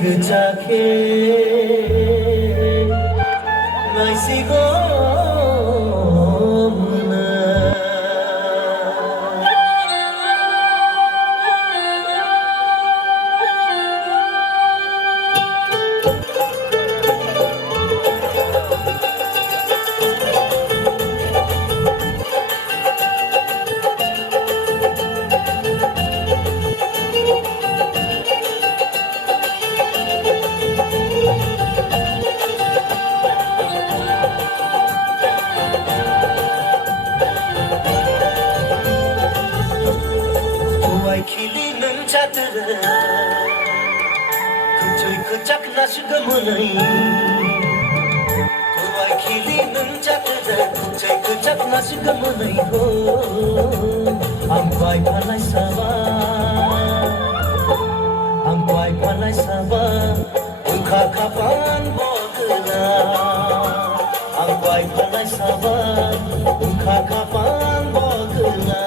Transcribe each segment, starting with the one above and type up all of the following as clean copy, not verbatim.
চাখে নাইসি go Kili nung chatter kuchoy kuchak nasgamunay Kuwai kili nung chatter kuchoy kuchak nasgamunay ho Ang kuwai palay saba Ungka kapan bogla Ang kuwai palay saba Ungka kapan bogla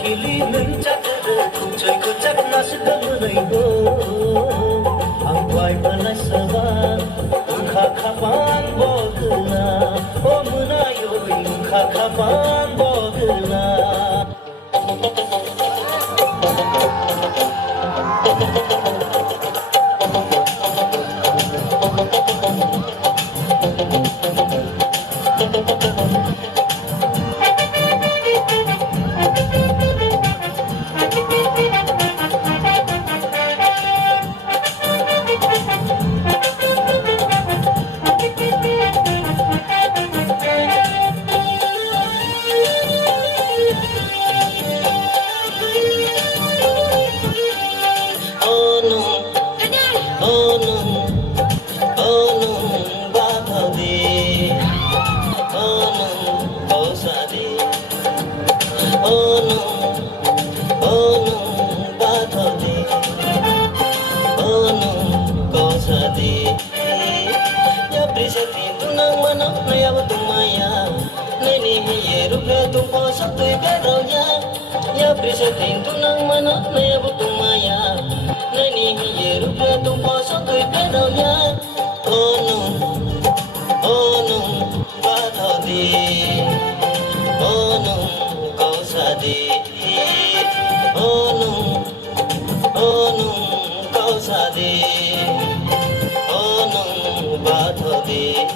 Kili nung chatter kuchoy kuchak nasgamunay ho Ang kuwai palay saba Ungka kapan bogla O munayoy ungka kapan bogla Prisatin tu nang mana na butung maya Nani hiyeru pra tu poso tu pedalnya Oh no badadi Oh no kausadi Oh no kausadi Oh no badadi